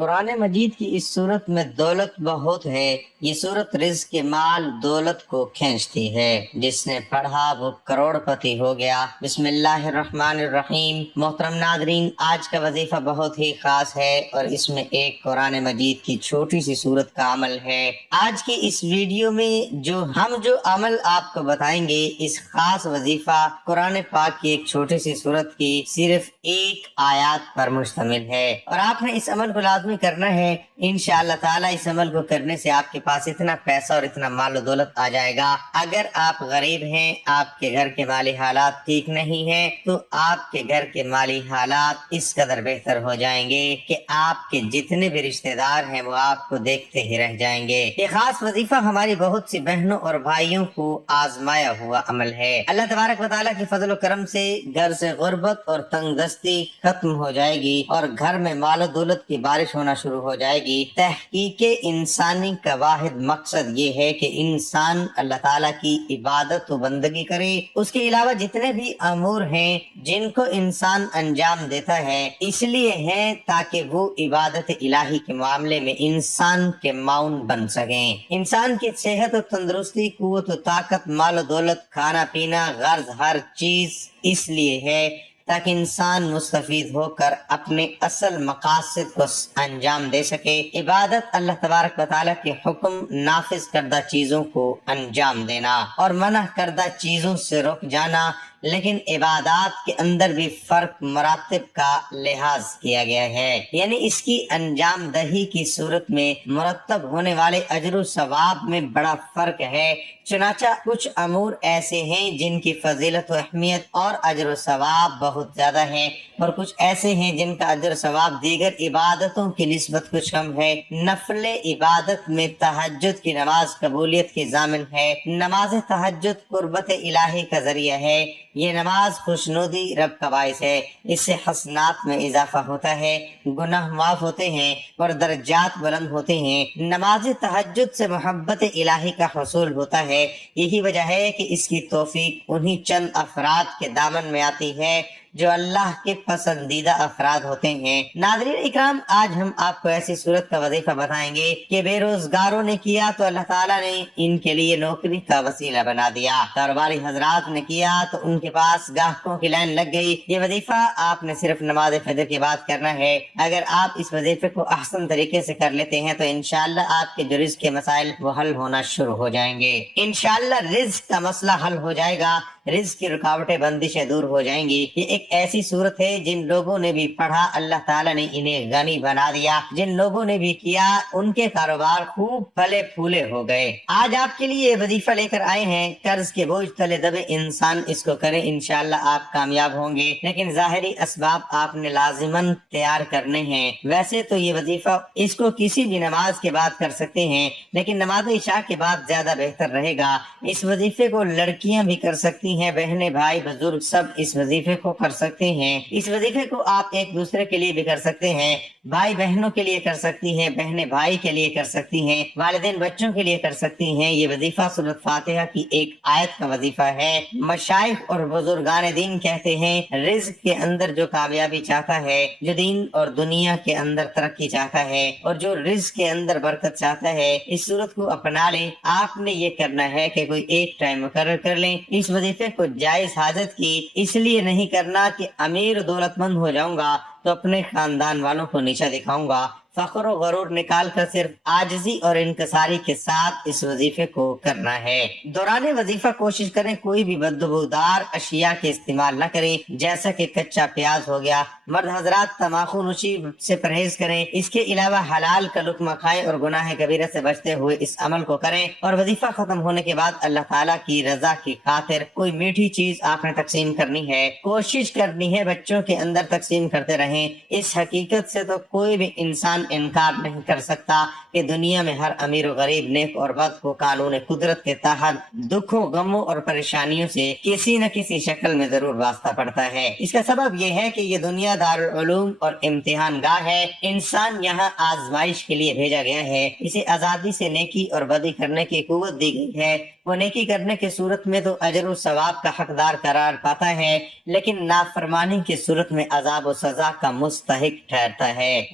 قرآن مجید کی اس صورت میں دولت بہت ہے۔ یہ صورت رزق کے مال دولت کو کھینچتی ہے۔ جس نے پڑھا وہ کروڑ پتی ہو گیا۔ بسم اللہ الرحمن الرحیم۔ محترم ناظرین، آج کا وظیفہ بہت ہی خاص ہے اور اس میں ایک قرآن مجید کی چھوٹی سی صورت کا عمل ہے۔ آج کی اس ویڈیو میں جو عمل آپ کو بتائیں گے، اس خاص وظیفہ قرآن پاک کی ایک چھوٹی سی صورت کی صرف ایک آیات پر مشتمل ہے، اور آپ نے اس عمل کو لازمی کرنا ہے۔ انشاءاللہ تعالی اس عمل کو کرنے سے آپ کے پاس اتنا پیسہ اور اتنا مال و دولت آ جائے گا۔ اگر آپ غریب ہیں، آپ کے گھر کے مالی حالات ٹھیک نہیں ہیں، تو آپ کے گھر کے مالی حالات اس قدر بہتر ہو جائیں گے کہ آپ کے جتنے بھی رشتہ دار ہیں وہ آپ کو دیکھتے ہی رہ جائیں گے۔ یہ خاص وظیفہ ہماری بہت سی بہنوں اور بھائیوں کو آزمایا ہوا عمل ہے۔ اللہ تبارک و تعالیٰ کی فضل و کرم سے گھر سے غربت اور تنگ دستی ختم ہو جائے گی اور گھر میں مال و دولت کی بارش ہونا شروع ہو جائے گی۔ تحقیق انسانی کا واحد مقصد یہ ہے کہ انسان اللہ تعالیٰ کی عبادت و بندگی کرے۔ اس کے علاوہ جتنے بھی امور ہیں جن کو انسان انجام دیتا ہے، اس لیے ہیں تاکہ وہ عبادت الہی کے معاملے میں انسان کے معاون بن سکیں۔ انسان کی صحت و تندرستی، قوت و طاقت، مال و دولت، کھانا پینا، غرض ہر چیز اس لیے ہے تاکہ انسان مستفید ہو کر اپنے اصل مقاصد کو انجام دے سکے۔ عبادت اللہ تبارک و تعالیٰ کے حکم، نافذ کردہ چیزوں کو انجام دینا اور منع کردہ چیزوں سے رک جانا، لیکن عبادات کے اندر بھی فرق مراتب کا لحاظ کیا گیا ہے، یعنی اس کی انجام دہی کی صورت میں مرتب ہونے والے اجر و ثواب میں بڑا فرق ہے۔ چنانچہ کچھ امور ایسے ہیں جن کی فضیلت و اہمیت اور اجر و ثواب بہت زیادہ ہے، اور کچھ ایسے ہیں جن کا اجر و ثواب دیگر عبادتوں کی نسبت کچھ کم ہے۔ نفل عبادت میں تہجد کی نماز قبولیت کی ضامن ہے۔ نماز تہجد قربت الہی کا ذریعہ ہے۔ یہ نماز خوشنودی رب کا باعث ہے۔ اس سے حسنات میں اضافہ ہوتا ہے، گناہ معاف ہوتے ہیں اور درجات بلند ہوتے ہیں۔ نماز تہجد سے محبت الہی کا حصول ہوتا ہے۔ یہی وجہ ہے کہ اس کی توفیق انہی چند افراد کے دامن میں آتی ہے جو اللہ کے پسندیدہ افراد ہوتے ہیں۔ ناظرین اکرام، آج ہم آپ کو ایسی صورت کا وظیفہ بتائیں گے کہ بے روزگاروں نے کیا تو اللہ تعالیٰ نے ان کے لیے نوکری کا وسیلہ بنا دیا، کاروباری حضرات نے کیا تو ان کے پاس گاہکوں کی لائن لگ گئی۔ یہ وظیفہ آپ نے صرف نماز فجر کے بعد کرنا ہے۔ اگر آپ اس وظیفے کو احسن طریقے سے کر لیتے ہیں تو انشاءاللہ آپ کے جو رزق کے مسائل وہ حل ہونا شروع ہو جائیں گے۔ انشاءاللہ رزق کا مسئلہ حل ہو جائے گا، رزق کی رکاوٹیں بندشیں دور ہو جائیں گی۔ یہ ایک ایسی صورت ہے جن لوگوں نے بھی پڑھا اللہ تعالیٰ نے انہیں غنی بنا دیا، جن لوگوں نے بھی کیا ان کے کاروبار خوب پھلے پھولے ہو گئے۔ آج آپ کے لیے یہ وظیفہ لے کر آئے ہیں، قرض کے بوجھ تلے دبے انسان اس کو کرے، انشاءاللہ آپ کامیاب ہوں گے، لیکن ظاہری اسباب آپ نے لازماً تیار کرنے ہیں۔ ویسے تو یہ وظیفہ اس کو کسی بھی نماز کے بعد کر سکتے ہیں، لیکن نماز عشاء کے بعد زیادہ بہتر رہے گا۔ اس وظیفے کو لڑکیاں بھی کر سکتی ہیں، بہنیں بھائی بزرگ سب اس وظیفے کو کر سکتے ہیں۔ اس وظیفے کو آپ ایک دوسرے کے لیے بھی کر سکتے ہیں، بھائی بہنوں کے لیے کر سکتی ہیں، بہنیں بھائی کے لیے کر سکتی ہیں، والدین بچوں کے لیے کر سکتی ہیں۔ یہ وظیفہ سورۃ فاتحہ کی ایک آیت کا وظیفہ ہے۔ مشائخ اور بزرگان دین کہتے ہیں رزق کے اندر جو کامیابی چاہتا ہے، جو دین اور دنیا کے اندر ترقی چاہتا ہے اور جو رزق کے اندر برکت چاہتا ہے، اس صورت کو اپنا لیں۔ آپ نے یہ کرنا ہے کہ کوئی ایک ٹائم مقرر کر لیں۔ اس وظیفے کو جائز حاجت کی اس لیے نہیں کرنا کہ امیر دولت مند ہو جاؤں گا تو اپنے خاندان والوں کو نیچا دکھاؤں گا۔ فخر و غرور نکال کر صرف عاجزی اور انکساری کے ساتھ اس وظیفے کو کرنا ہے۔ دوران وظیفہ کوشش کریں کوئی بھی بدبودار اشیاء کے استعمال نہ کریں، جیسا کہ کچا پیاز ہو گیا۔ مرد حضرات تمباکو نوشی سے پرہیز کریں۔ اس کے علاوہ حلال کا لقمہ کھائیں اور گناہ کبیرہ سے بچتے ہوئے اس عمل کو کریں، اور وظیفہ ختم ہونے کے بعد اللہ تعالیٰ کی رضا کی خاطر کوئی میٹھی چیز آپ نے تقسیم کرنی ہے۔ کوشش کرنی ہے بچوں کے اندر تقسیم کرتے رہیں۔ اس حقیقت سے تو کوئی بھی انسان انکار نہیں کر سکتا کہ دنیا میں ہر امیر و غریب، نیک اور بد کو قانون قدرت کے تحت دکھوں، غموں اور پریشانیوں سے کسی نہ کسی شکل میں ضرور واسطہ پڑتا ہے۔ اس کا سبب یہ ہے کہ یہ دنیا دارالعلوم اور امتحان گاہ ہے۔ انسان یہاں آزمائش کے لیے بھیجا گیا ہے۔ اسے آزادی سے نیکی اور بدی کرنے کی قوت دی گئی ہے۔ وہ نیکی کرنے کی صورت میں تو اجر و ثواب کا حقدار قرار پاتا ہے، لیکن نافرمانی کی صورت میں عذاب و سزا کا مستحق ٹھہرتا ہے۔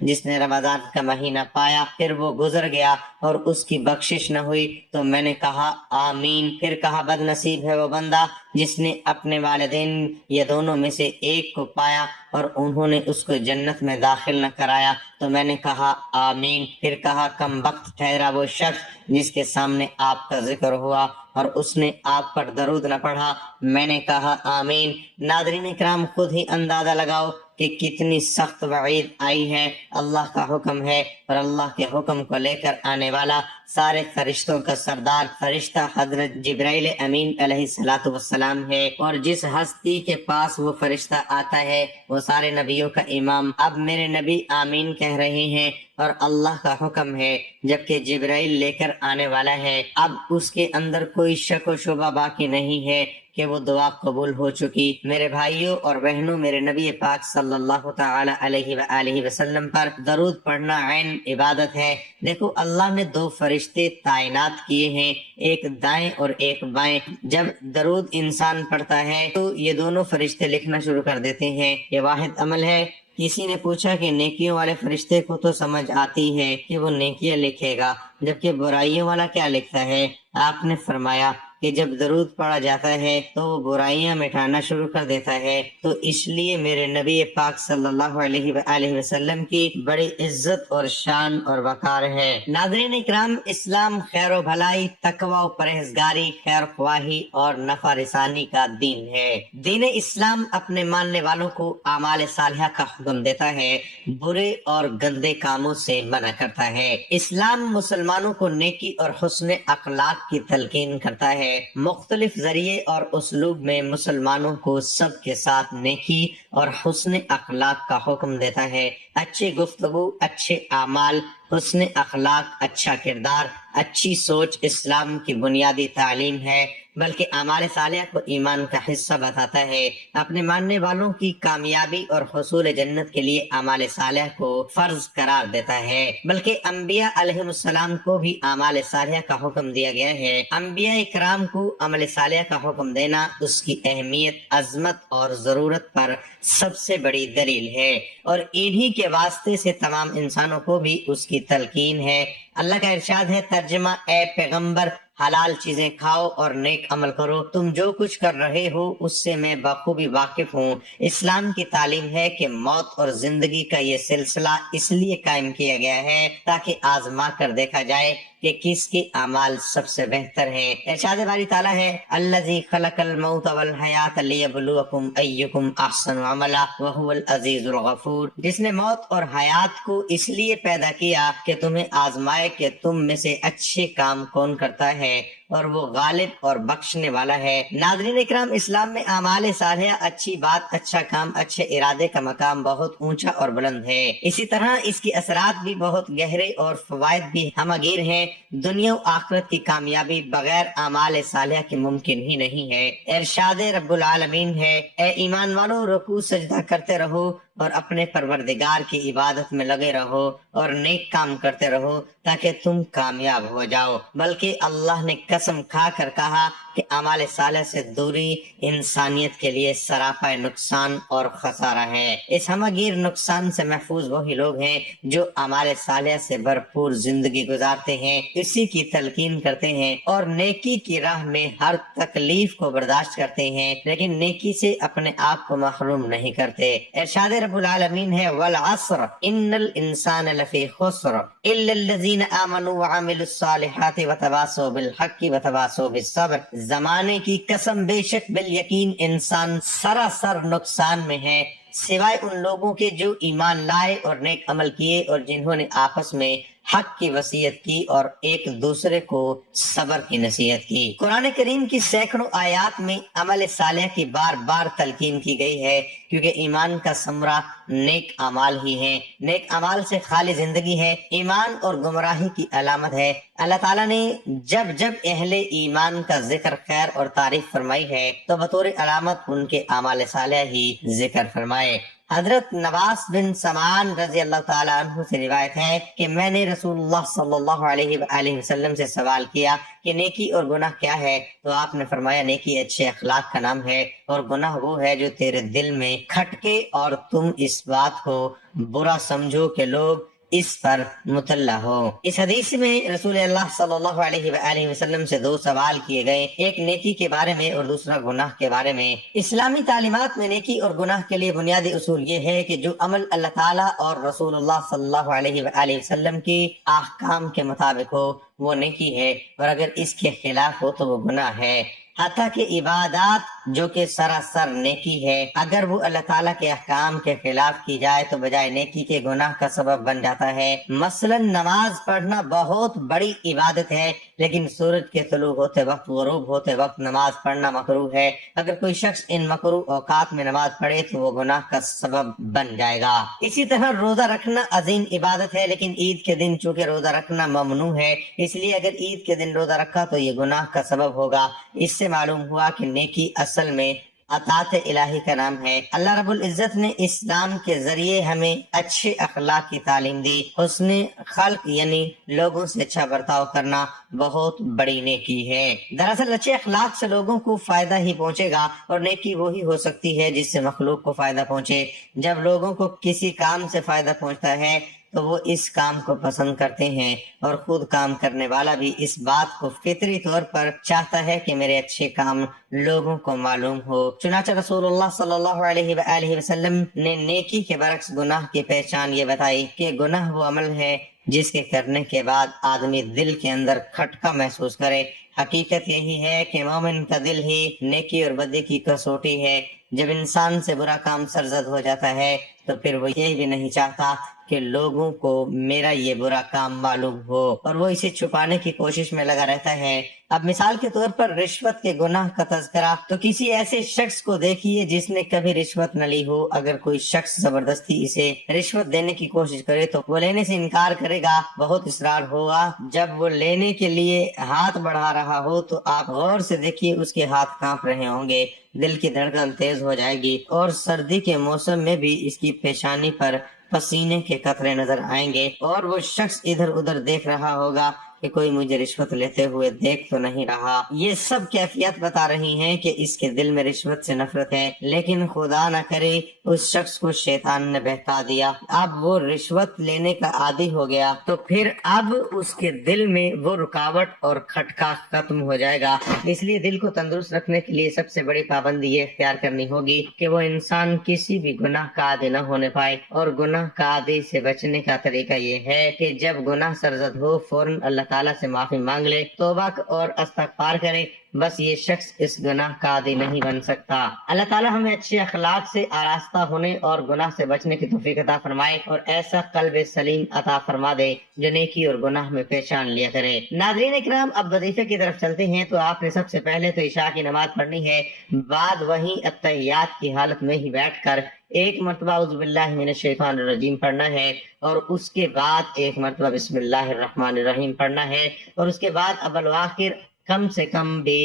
جس نے رمضان کا مہینہ پایا پھر وہ گزر گیا اور اس کی بخشش نہ ہوئی تو میں نے کہا آمین۔ پھر کہا بد نصیب ہے وہ بندہ جس نے اپنے والدین یا دونوں میں سے ایک کو پایا اور انہوں نے اس کو جنت میں داخل نہ کرایا تو میں نے کہا آمین۔ پھر کہا کم وقت ٹھہرا وہ شخص جس کے سامنے آپ کا ذکر ہوا اور اس نے آپ پر درود نہ پڑھا، میں نے کہا آمین۔ ناظرین اکرام، خود ہی اندازہ لگاؤ کہ کتنی سخت وعید آئی ہے۔ اللہ کا حکم ہے اور اللہ کے حکم کو لے کر آنے والا سارے فرشتوں کا سردار فرشتہ حضرت جبرائیل امین علیہ الصلوۃ والسلام ہے، اور جس ہستی کے پاس وہ فرشتہ آتا ہے وہ سارے نبیوں کا امام۔ اب میرے نبی آمین کہہ رہے ہیں اور اللہ کا حکم ہے، جبکہ جبرائیل لے کر آنے والا ہے۔ اب اس کے اندر کوئی شک و شبہ باقی نہیں ہے کہ وہ دعا قبول ہو چکی۔ میرے بھائیوں اور بہنوں، میرے نبی پاک صلی اللہ تعالی علیہ وآلہ وسلم پر درود پڑھنا عین عبادت ہے۔ دیکھو، اللہ نے دو فرشتے تعینات کیے ہیں، ایک دائیں اور ایک بائیں۔ جب درود انسان پڑھتا ہے تو یہ دونوں فرشتے لکھنا شروع کر دیتے ہیں۔ یہ واحد عمل ہے۔ کسی نے پوچھا کہ نیکیوں والے فرشتے کو تو سمجھ آتی ہے کہ وہ نیکیاں لکھے گا، جبکہ برائیوں والا کیا لکھتا ہے؟ آپ نے فرمایا کہ جب درود پڑھا جاتا ہے تو وہ برائیاں مٹانا شروع کر دیتا ہے، تو اس لیے میرے نبی پاک صلی اللہ علیہ وآلہ وسلم کی بڑی عزت اور شان اور وقار ہے۔ ناظرین اکرام، اسلام خیر و بھلائی، تقوی و پرہیزگاری، خیر خواہی اور نفع رسانی کا دین ہے۔ دین اسلام اپنے ماننے والوں کو اعمال صالحہ کا حکم دیتا ہے، برے اور گندے کاموں سے منع کرتا ہے۔ اسلام مسلمانوں کو نیکی اور حسن اخلاق کی تلقین کرتا ہے، مختلف ذریعے اور اسلوب میں مسلمانوں کو سب کے ساتھ نیکی اور حسن اخلاق کا حکم دیتا ہے۔ اچھی گفتگو، اچھے اعمال، حسن اخلاق، اچھا کردار، اچھی سوچ اسلام کی بنیادی تعلیم ہے، بلکہ اعمال صالحہ کو ایمان کا حصہ بتاتا ہے۔ اپنے ماننے والوں کی کامیابی اور حصول جنت کے لیے اعمال صالحہ کو فرض قرار دیتا ہے، بلکہ انبیاء علیہ السلام کو بھی اعمال صالحہ کا حکم دیا گیا ہے۔ انبیاء کرام کو عمل صالحہ کا حکم دینا اس کی اہمیت، عظمت اور ضرورت پر سب سے بڑی دلیل ہے، اور انہی کے واسطے سے تمام انسانوں کو بھی اس کی تلقین ہے۔ اللہ کا ارشاد ہے، ترجمہ: اے پیغمبر، حلال چیزیں کھاؤ اور نیک عمل کرو، تم جو کچھ کر رہے ہو اس سے میں بخوبی واقف ہوں۔ اسلام کی تعلیم ہے کہ موت اور زندگی کا یہ سلسلہ اس لیے قائم کیا گیا ہے تاکہ آزما کر دیکھا جائے کہ کس کے اعمال سب سے بہتر ہیں۔ ارشاد باری تعالیٰ ہے، الذی خلق الموت والحیات لیبلوکم ایکم احسن عملا وہو العزیز الغفور، جس نے موت اور حیات کو اس لیے پیدا کیا کہ تمہیں آزمائے کہ تم میں سے اچھے کام کون کرتا ہے، اور وہ غالب اور بخشنے والا ہے۔ ناظرین اکرام، اسلام میں اعمال صالحہ، اچھی بات، اچھا کام، اچھے ارادے کا مقام بہت اونچا اور بلند ہے۔ اسی طرح اس کی اثرات بھی بہت گہرے اور فوائد بھی ہمگیر ہیں۔ دنیا و آخرت کی کامیابی بغیر اعمال صالحہ کے ممکن ہی نہیں ہے۔ ارشاد رب العالمین ہے، اے ایمان والو، رکوع سجدہ کرتے رہو اور اپنے پروردگار کی عبادت میں لگے رہو اور نیک کام کرتے رہو تاکہ تم کامیاب ہو جاؤ۔ بلکہ اللہ نے قسم کھا کر کہا کہ اعمال صالح سے دوری انسانیت کے لیے سراپا نقصان اور خسارہ ہے۔ اس ہمگیر نقصان سے محفوظ وہی لوگ ہیں جو اعمال صالح سے بھرپور زندگی گزارتے ہیں، اسی کی تلقین کرتے ہیں اور نیکی کی راہ میں ہر تکلیف کو برداشت کرتے ہیں، لیکن نیکی سے اپنے آپ کو محروم نہیں کرتے۔ ارشاد رب العالمین ہے، والعصر ان الانسان لفی خسر الا الذین آمنوا وعملوا الصالحات وتواصوا بالحق وتواصوا بالصبر۔ زمانے کی قسم، بے شک بالیقین انسان سراسر نقصان میں ہے، سوائے ان لوگوں کے جو ایمان لائے اور نیک عمل کیے اور جنہوں نے آپس میں حق کی وصیت کی اور ایک دوسرے کو صبر کی نصیحت کی۔ قرآن کریم کی سینکڑوں آیات میں عمل صالح کی بار بار تلقین کی گئی ہے، کیونکہ ایمان کا ثمرہ نیک اعمال ہی ہیں۔ نیک اعمال سے خالی زندگی ہے، ایمان اور گمراہی کی علامت ہے۔ اللہ تعالیٰ نے جب جب اہل ایمان کا ذکر خیر اور تعریف فرمائی ہے تو بطور علامت ان کے اعمال صالح ہی ذکر فرمائے۔ حضرت نواس بن سمان رضی اللہ تعالیٰ عنہ سے روایت ہے کہ میں نے رسول اللہ صلی اللہ علیہ وآلہ وسلم سے سوال کیا کہ نیکی اور گناہ کیا ہے، تو آپ نے فرمایا نیکی اچھے اخلاق کا نام ہے، اور گناہ وہ ہے جو تیرے دل میں کھٹکے اور تم اس بات کو برا سمجھو کہ لوگ اس پر مطلع ہو۔ اس حدیث میں رسول اللہ صلی اللہ علیہ وآلہ وسلم سے دو سوال کیے گئے، ایک نیکی کے بارے میں اور دوسرا گناہ کے بارے میں۔ اسلامی تعلیمات میں نیکی اور گناہ کے لیے بنیادی اصول یہ ہے کہ جو عمل اللہ تعالیٰ اور رسول اللہ صلی اللہ علیہ وآلہ وسلم کی احکام کے مطابق ہو وہ نیکی ہے، اور اگر اس کے خلاف ہو تو وہ گناہ ہے۔ حتیٰ کہ عبادات جو کہ سراسر نیکی ہے، اگر وہ اللہ تعالیٰ کے احکام کے خلاف کی جائے تو بجائے نیکی کے گناہ کا سبب بن جاتا ہے۔ مثلا نماز پڑھنا بہت بڑی عبادت ہے، لیکن سورج کے طلوع ہوتے وقت غروب ہوتے وقت نماز پڑھنا مکروہ ہے۔ اگر کوئی شخص ان مکروہ اوقات میں نماز پڑھے تو وہ گناہ کا سبب بن جائے گا۔ اسی طرح روزہ رکھنا عظیم عبادت ہے، لیکن عید کے دن چونکہ روزہ رکھنا ممنوع ہے، اس لیے اگر عید کے دن روزہ رکھا تو یہ گناہ کا سبب ہوگا۔ اس سے معلوم ہوا کہ نیکی اصل میں اطاعت الہی کا نام ہے۔ اللہ رب العزت نے اسلام کے ذریعے ہمیں اچھے اخلاق کی تعلیم دی۔ حسن خلق یعنی لوگوں سے اچھا برتاؤ کرنا بہت بڑی نیکی ہے۔ دراصل اچھے اخلاق سے لوگوں کو فائدہ ہی پہنچے گا، اور نیکی وہی ہو سکتی ہے جس سے مخلوق کو فائدہ پہنچے۔ جب لوگوں کو کسی کام سے فائدہ پہنچتا ہے تو وہ اس کام کو پسند کرتے ہیں، اور خود کام کرنے والا بھی اس بات کو فطری طور پر چاہتا ہے کہ میرے اچھے کام لوگوں کو معلوم ہو۔ چنانچہ رسول اللہ صلی اللہ علیہ وآلہ وسلم نے نیکی کے برعکس گناہ کی پہچان یہ بتائی کہ گناہ وہ عمل ہے جس کے کرنے کے بعد آدمی دل کے اندر کھٹکا محسوس کرے۔ حقیقت یہی ہے کہ مومن کا دل ہی نیکی اور بدی کی کسوٹی ہے۔ جب انسان سے برا کام سرزد ہو جاتا ہے تو پھر وہ یہ بھی نہیں چاہتا کہ لوگوں کو میرا یہ برا کام معلوم ہو، اور وہ اسے چھپانے کی کوشش میں لگا رہتا ہے۔ اب مثال کے طور پر رشوت کے گناہ کا تذکرہ، تو کسی ایسے شخص کو دیکھیے جس نے کبھی رشوت نہ لی ہو۔ اگر کوئی شخص زبردستی اسے رشوت دینے کی کوشش کرے تو وہ لینے سے انکار کرے گا، بہت اصرار ہوگا۔ جب وہ لینے کے لیے ہاتھ بڑھا رہا ہو تو آپ غور سے دیکھیے اس کے ہاتھ کانپ رہے ہوں گے، دل کی دھڑکن تیز ہو جائے گی، اور سردی کے موسم میں بھی اس کی پیشانی پر پسینے کے قطرے نظر آئیں گے، اور وہ شخص ادھر ادھر دیکھ رہا ہوگا کہ کوئی مجھے رشوت لیتے ہوئے دیکھ تو نہیں رہا۔ یہ سب کیفیت بتا رہی ہیں کہ اس کے دل میں رشوت سے نفرت ہے، لیکن خدا نہ کرے اس شخص کو شیطان نے بہکا دیا، اب وہ رشوت لینے کا عادی ہو گیا، تو پھر اب اس کے دل میں وہ رکاوٹ اور کھٹکا ختم ہو جائے گا۔ اس لیے دل کو تندرست رکھنے کے لیے سب سے بڑی پابندی یہ اختیار کرنی ہوگی کہ وہ انسان کسی بھی گناہ کا عادی نہ ہونے پائے، اور گناہ کا عادی سے بچنے کا طریقہ یہ ہے کہ جب گناہ سرزد ہو فوراً اللہ تعالیٰ سے معافی مانگ لے، توبہ اور استغفار کرے، بس یہ شخص اس گناہ کا عادی نہیں بن سکتا۔ اللہ تعالیٰ ہمیں اچھے اخلاق سے آراستہ ہونے اور گناہ سے بچنے کی توفیق عطا فرمائے، اور ایسا قلب سلیم عطا فرما دے جو نیکی اور گناہ میں پہچان لیا کرے۔ ناظرین اکرام، اب وظیفے کی طرف چلتے ہیں۔ تو آپ نے سب سے پہلے تو عشاء کی نماز پڑھنی ہے، بعد وہیں التحیات کی حالت میں ہی بیٹھ کر ایک مرتبہ اعوذ باللہ من الشیطان الرجیم پڑھنا ہے، اور اس کے بعد ایک مرتبہ بسم اللہ الرحمن الرحیم پڑھنا ہے، اور اس کے بعد اول و آخر کم سے کم بھی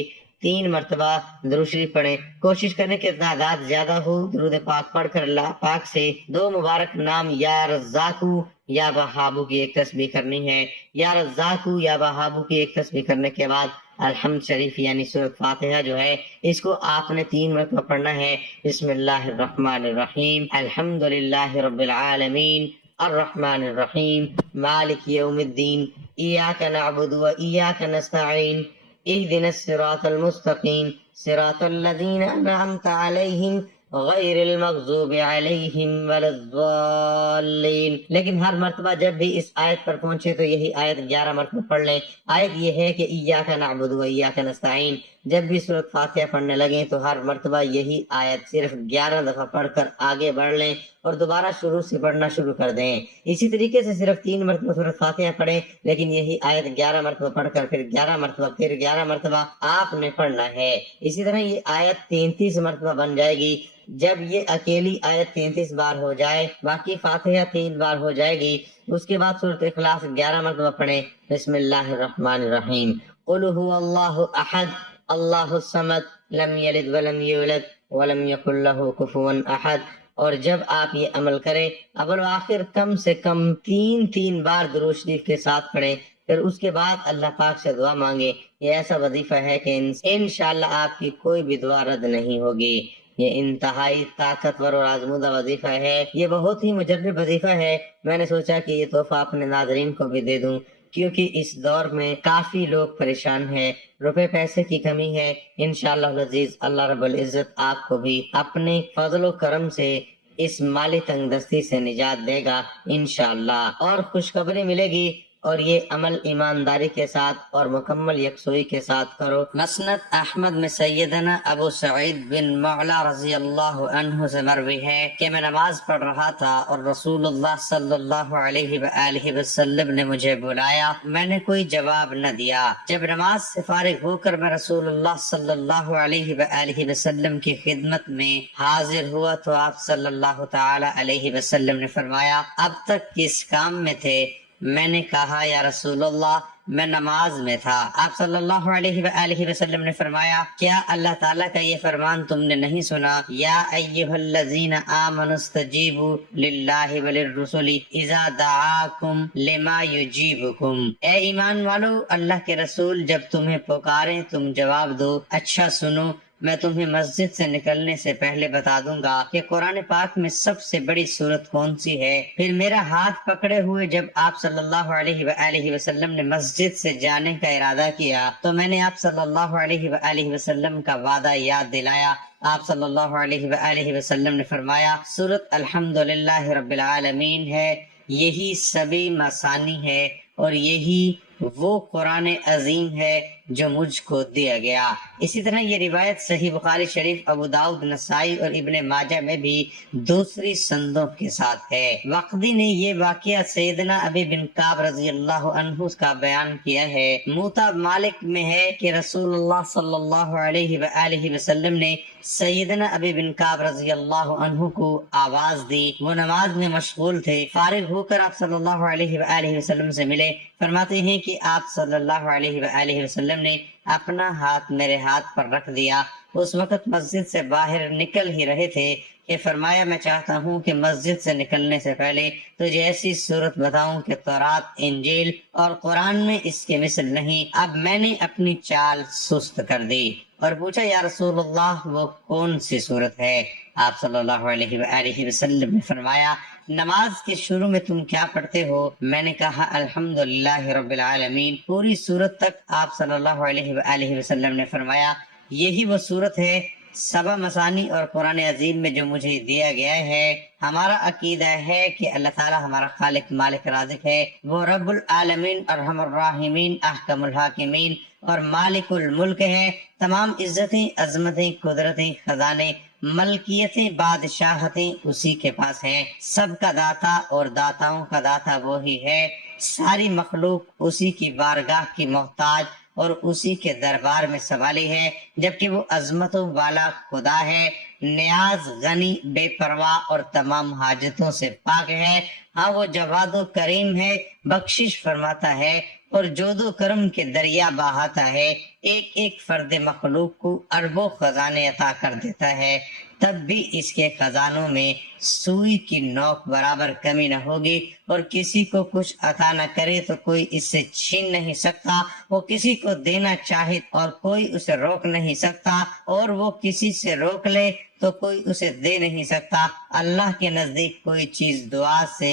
3 مرتبہ درود شریف پڑھیں۔ کوشش کریں کہ تعداد زیادہ ہو۔ درود پاک پڑھ کر اللہ پاک سے 2 مبارک نام یا رزاقو یا وہابو کی ایک تسبیح کرنی ہے۔ یا رزاقو یا وہابو کی ایک تسبیح کرنے کے بعد الحمد شریف یعنی سورۃ فاتحہ جو ہے اس کو آپ نے 3 مرتبہ پڑھنا ہے۔ بسم اللہ الرحمن الرحیم، الحمد للہ رب العالمین، الرحمن الرحیم، مالک یوم الدین، ایاک نعبد و ایاک نستعین، اہدنا الصراط المستقیم، صراط الذین انعمت علیہم غیر المغضوب علیہم ولا الضالین۔ لیکن ہر مرتبہ جب بھی اس آیت پر پہنچے تو یہی آیت 11 مرتبہ پڑھ لیں۔ آیت یہ ہے کہ ایاک نعبد و ایاک نستعین، جب بھی سورۃ فاتحہ پڑھنے لگیں تو ہر مرتبہ یہی آیت صرف 11 دفعہ پڑھ کر آگے بڑھ لیں اور دوبارہ شروع سے پڑھنا شروع کر دیں۔ اسی طریقے سے صرف 3 مرتبہ سورۃ فاتحہ پڑھیں، لیکن یہی آیت 11 مرتبہ پڑھ کر پھر 11 مرتبہ پھر 11 مرتبہ آپ نے پڑھنا ہے۔ اسی طرح یہ آیت 33 مرتبہ بن جائے گی۔ جب یہ اکیلی آیت 33 بار ہو جائے، باقی فاتحہ 3 بار ہو جائے گی، اس کے بعد سورۃ اخلاص 11 مرتبہ پڑھیں۔ بسم اللہ الرحمن الرحیم، قل هو اللہ احد اللہ الصمد لم یلد ولم یولد ولم یکن له کفوا احد، اور جب آپ یہ عمل کریں اول و آخر کم سے کم 3 بار درود شریف کے ساتھ پڑھیں، پھر اس کے بعد اللہ پاک سے دعا مانگے۔ یہ ایسا وظیفہ ہے کہ انشاءاللہ آپ کی کوئی بھی دعا رد نہیں ہوگی۔ یہ انتہائی طاقتور اور آزمودہ وظیفہ ہے، یہ بہت ہی مجرب وظیفہ ہے۔ میں نے سوچا کہ یہ تحفہ اپنے ناظرین کو بھی دے دوں، کیونکہ اس دور میں کافی لوگ پریشان ہیں، روپے پیسے کی کمی ہے۔ انشاءاللہ العزیز اللہ رب العزت آپ کو بھی اپنے فضل و کرم سے اس مالی تنگ دستی سے نجات دے گا انشاءاللہ، اور خوشخبری ملے گی۔ اور یہ عمل ایمانداری کے ساتھ اور مکمل یکسوئی کے ساتھ کرو۔ مسند احمد میں سیدنا ابو سعید بن معلا رضی اللہ عنہ سے مروی ہے کہ میں نماز پڑھ رہا تھا اور رسول اللہ صلی اللہ علیہ وآلہ وسلم نے مجھے بلایا، میں نے کوئی جواب نہ دیا۔ جب نماز سے فارغ ہو کر میں رسول اللہ صلی اللہ علیہ وآلہ وسلم کی خدمت میں حاضر ہوا تو آپ صلی اللہ تعالی علیہ وسلم نے فرمایا، اب تک کس کام میں تھے؟ میں نے کہا، یا رسول اللہ میں نماز میں تھا۔ آپ صلی اللہ علیہ وآلہ وسلم نے فرمایا، کیا اللہ تعالیٰ کا یہ فرمان تم نے نہیں سنا؟ یا ایھا الذین آمنوا استجیبوا للہ وللرسول اذا دعاکم لما یجیبکم۔ اے ایمان والو، اللہ کے رسول جب تمہیں پکاریں تم جواب دو۔ اچھا سنو، میں تمہیں مسجد سے نکلنے سے پہلے بتا دوں گا کہ قرآن پاک میں سب سے بڑی سورت کون سی ہے۔ پھر میرا ہاتھ پکڑے ہوئے جب آپ صلی اللہ علیہ وآلہ وسلم نے مسجد سے جانے کا ارادہ کیا تو میں نے آپ صلی اللہ علیہ وآلہ وسلم کا وعدہ یاد دلایا۔ آپ صلی اللہ علیہ وآلہ وسلم نے فرمایا، سورت الحمدللہ رب العالمین ہے، یہی سبھی مسانی ہے اور یہی وہ قرآن عظیم ہے جو مجھ کو دیا گیا۔ اسی طرح یہ روایت صحیح بخاری شریف، ابو داؤد، نسائی اور ابن ماجہ میں بھی دوسری سندوں کے ساتھ ہے۔ وقدی نے یہ واقعہ سیدنا ابی بن کعب رضی اللہ عنہ کا بیان کیا ہے۔ موطا مالک میں ہے کہ رسول اللہ صلی اللہ علیہ وآلہ وسلم نے سیدنا ابی بن کعب رضی اللہ عنہ کو آواز دی، وہ نماز میں مشغول تھے۔ فارغ ہو کر آپ صلی اللہ علیہ وآلہ وسلم سے ملے۔ فرماتے ہیں کہ آپ صلی اللہ علیہ وآلہ وسلم نے اپنا ہاتھ میرے ہاتھ پر رکھ دیا۔ اس وقت مسجد سے باہر نکل ہی رہے تھے کہ فرمایا، میں چاہتا ہوں کہ مسجد سے نکلنے سے پہلے تجھے ایسی صورت بتاؤں کہ تورات، انجیل اور قرآن میں اس کے مثل نہیں۔ اب میں نے اپنی چال سست کر دی اور پوچھا، یا رسول اللہ وہ کون سی صورت ہے؟ آپ صلی اللہ علیہ وآلہ وسلم نے فرمایا، نماز کے شروع میں تم کیا پڑھتے ہو؟ میں نے کہا، الحمدللہ رب العالمین، پوری سورت تک۔ آپ صلی اللہ علیہ وآلہ وسلم نے فرمایا، یہی وہ سورت ہے سبا مسانی اور قرآن عظیم میں جو مجھے دیا گیا ہے۔ ہمارا عقیدہ ہے کہ اللہ تعالیٰ ہمارا خالق مالک رازق ہے، وہ رب العالمین، ارحم الراحمین، احکم الحاکمین اور مالک الملک ہے۔ تمام عزتیں، عظمتیں، قدرتیں، خزانے، ملکیتیں، بادشاہتیں اسی کے پاس ہیں۔ سب کا داتا اور داتاؤں کا داتا وہی ہے۔ ساری مخلوق اسی کی بارگاہ کی محتاج اور اسی کے دربار میں سوالی ہے، جبکہ وہ عظمتوں والا خدا ہے، نیاز، غنی، بے پرواہ اور تمام حاجتوں سے پاک ہے۔ ہاں، وہ جواد و کریم ہے، بخشش فرماتا ہے اور جود و کرم کے دریا بہاتا ہے، ایک ایک فرد مخلوق کو اربوں خزانے عطا کر دیتا ہے، تب بھی اس کے خزانوں میں سوئی کی نوک برابر کمی نہ ہوگی، اور کسی کو کچھ عطا نہ کرے تو کوئی اس سے چھین نہیں سکتا، وہ کسی کو دینا چاہے اور کوئی اسے روک نہیں سکتا، اور وہ کسی سے روک لے تو کوئی اسے دے نہیں سکتا۔ اللہ کے نزدیک کوئی چیز دعا سے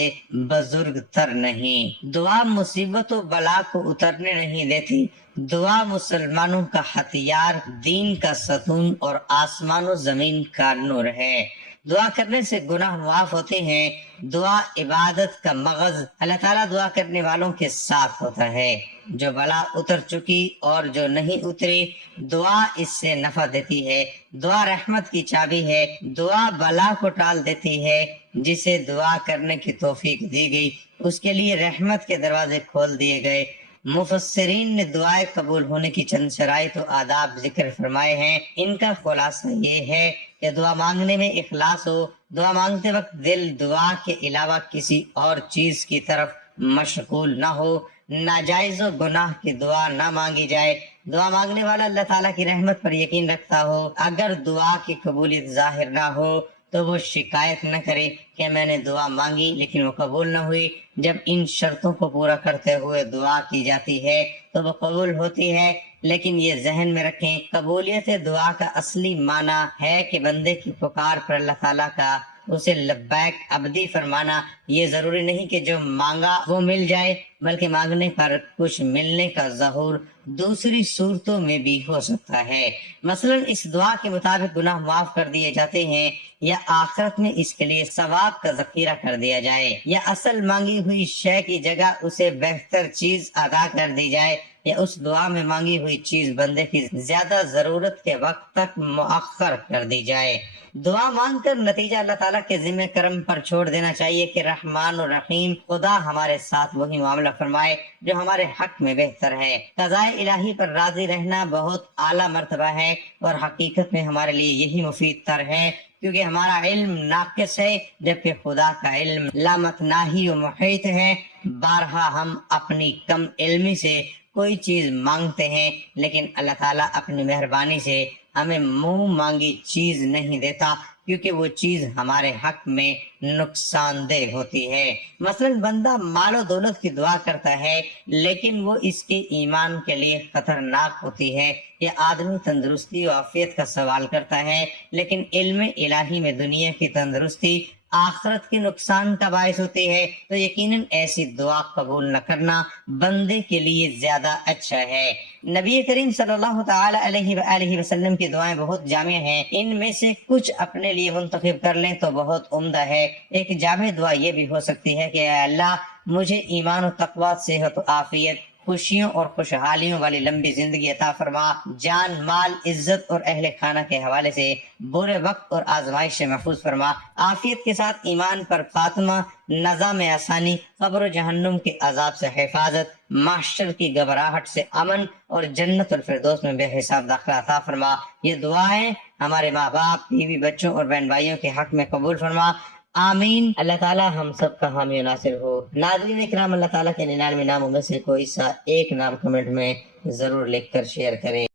بزرگ تر نہیں۔ دعا مصیبت و بلا کو اترنے نہیں دیتی۔ دعا مسلمانوں کا ہتھیار، دین کا ستون اور آسمان و زمین کا نور ہے۔ دعا کرنے سے گناہ معاف ہوتے ہیں۔ دعا عبادت کا مغز۔ اللہ تعالیٰ دعا کرنے والوں کے ساتھ ہوتا ہے۔ جو بلا اتر چکی اور جو نہیں اتری، دعا اس سے نفع دیتی ہے۔ دعا رحمت کی چابی ہے۔ دعا بلا کو ٹال دیتی ہے۔ جسے دعا کرنے کی توفیق دی گئی اس کے لیے رحمت کے دروازے کھول دیے گئے۔ مفسرین نے دعائیں قبول ہونے کی چند شرائط و آداب ذکر فرمائے ہیں۔ ان کا خلاصہ یہ ہے کہ دعا مانگنے میں اخلاص ہو، دعا مانگتے وقت دل دعا کے علاوہ کسی اور چیز کی طرف مشغول نہ ہو، ناجائز و گناہ کی دعا نہ مانگی جائے، دعا مانگنے والا اللہ تعالیٰ کی رحمت پر یقین رکھتا ہو، اگر دعا کی قبولیت ظاہر نہ ہو تو وہ شکایت نہ کرے کہ میں نے دعا مانگی لیکن وہ قبول نہ ہوئی۔ جب ان شرطوں کو پورا کرتے ہوئے دعا کی جاتی ہے تو وہ قبول ہوتی ہے، لیکن یہ ذہن میں رکھیں، قبولیت دعا کا اصلی معنی ہے کہ بندے کی پکار پر اللہ تعالیٰ کا اسے لبیک ابدی فرمانا۔ یہ ضروری نہیں کہ جو مانگا وہ مل جائے، بلکہ مانگنے پر کچھ ملنے کا ظہور دوسری صورتوں میں بھی ہو سکتا ہے۔ مثلا اس دعا کے مطابق گناہ معاف کر دیے جاتے ہیں، یا آخرت میں اس کے لیے ثواب کا ذخیرہ کر دیا جائے، یا اصل مانگی ہوئی شے کی جگہ اسے بہتر چیز عطا کر دی جائے، یا اس دعا میں مانگی ہوئی چیز بندے کی زیادہ ضرورت کے وقت تک مؤخر کر دی جائے۔ دعا مانگ کر نتیجہ اللہ تعالیٰ کے ذمہ کرم پر چھوڑ دینا چاہیے کہ رحمان و رحیم خدا ہمارے ساتھ وہی معاملہ فرمائے جو ہمارے حق میں بہتر ہے۔ قضاء الہی پر راضی رہنا بہت اعلیٰ مرتبہ ہے، اور حقیقت میں ہمارے لیے یہی مفید تر ہے، کیونکہ ہمارا علم ناقص ہے جبکہ خدا کا علم لامتناہی و محیط ہے۔ بارہا ہم اپنی کم علمی سے کوئی چیز مانگتے ہیں، لیکن اللہ تعالیٰ اپنی مہربانی سے ہمیں منہ مانگی چیز نہیں دیتا، کیونکہ وہ چیز ہمارے حق میں نقصان دہ ہوتی ہے۔ مثلا بندہ مال و دولت کی دعا کرتا ہے لیکن وہ اس کے ایمان کے لیے خطرناک ہوتی ہے، یا آدمی تندرستی و عافیت کا سوال کرتا ہے لیکن علم الہی میں دنیا کی تندرستی آخرت کے نقصان کا باعث ہوتی ہے، تو یقیناً ایسی دعا قبول نہ کرنا بندے کے لیے زیادہ اچھا ہے۔ نبی کریم صلی اللہ تعالی علیہ وآلہ وسلم کی دعائیں بہت جامع ہیں، ان میں سے کچھ اپنے لیے منتخب کر لیں تو بہت عمدہ ہے۔ ایک جامع دعا یہ بھی ہو سکتی ہے کہ اے اللہ مجھے ایمان و تقوی، صحت و عافیت، خوشیوں اور خوشحالیوں والی لمبی زندگی عطا فرما، جان مال عزت اور اہل خانہ کے حوالے سے برے وقت اور آزمائش سے محفوظ فرما، عافیت کے ساتھ ایمان پر خاتمہ، نظام آسانی، قبر و جہنم کے عذاب سے حفاظت، محشر کی گھبراہٹ سے امن، اور جنت الفردوس میں بے حساب داخلہ عطا فرما۔ یہ دعائیں ہمارے ماں باپ، بیوی بچوں اور بہن بھائیوں کے حق میں قبول فرما، آمین۔ اللہ تعالیٰ ہم سب کا حامی و ناصر ہو۔ ناظرین اکرام، اللہ تعالیٰ کے 99 ناموں میں سے کوئی سا ایک نام کمنٹ میں ضرور لکھ کر شیئر کریں۔